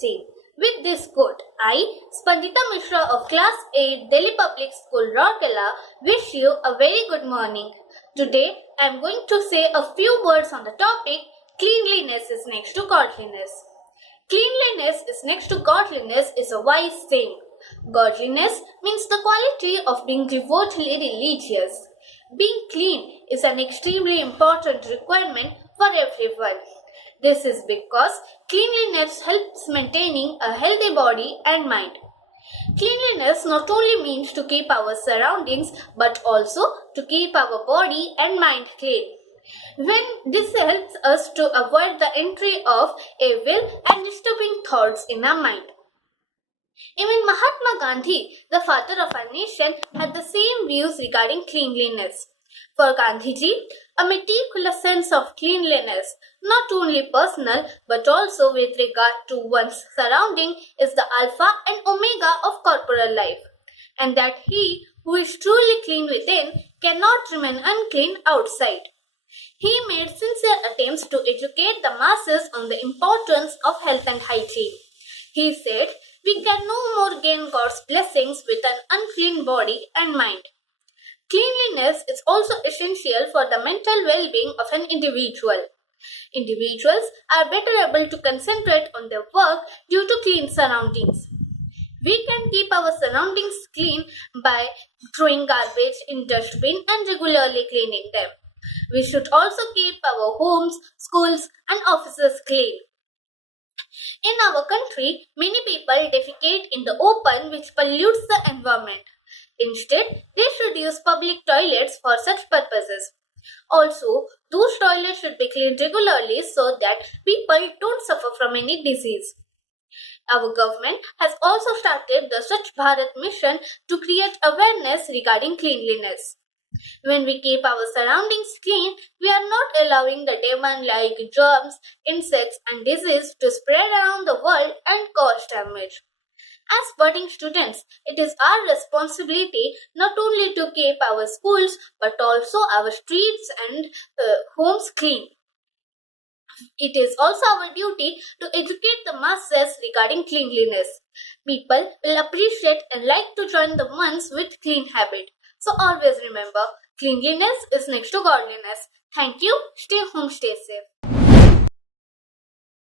safe. With this quote, I, Spandita Mishra of Class 8 Delhi Public School, Rourkela, wish you a very good morning. Today, I am going to say a few words on the topic, cleanliness is next to godliness. Cleanliness is next to godliness is a wise saying. Godliness means the quality of being devotedly religious. Being clean is an extremely important requirement for everyone. This is because cleanliness helps maintaining a healthy body and mind. Cleanliness not only means to keep our surroundings but also to keep our body and mind clean. When this helps us to avoid the entry of evil and disturbing thoughts in our mind. Even Mahatma Gandhi, the father of our nation, had the same views regarding cleanliness. For Gandhiji, a meticulous sense of cleanliness, not only personal but also with regard to one's surrounding, is the alpha and omega of corporal life, and that he who is truly clean within cannot remain unclean outside. He made sincere attempts to educate the masses on the importance of health and hygiene. He said, "We can no more gain God's blessings with an unclean body and mind." Cleanliness is also essential for the mental well-being of an individual. Individuals are better able to concentrate on their work due to clean surroundings. We can keep our surroundings clean by throwing garbage in dustbin and regularly cleaning them. We should also keep our homes, schools, and offices clean. In our country, many people defecate in the open, which pollutes the environment. Instead, they should use public toilets for such purposes. Also, those toilets should be cleaned regularly so that people don't suffer from any disease. Our government has also started the Swachh Bharat mission to create awareness regarding cleanliness. When we keep our surroundings clean, we are not allowing the demon like germs, insects, and disease to spread around the world and cause damage. As budding students, it is our responsibility not only to keep our schools but also our streets and homes clean. It is also our duty to educate the masses regarding cleanliness. People will appreciate and like to join the ones with clean habit. So always remember, cleanliness is next to godliness. Thank you. Stay home, stay safe.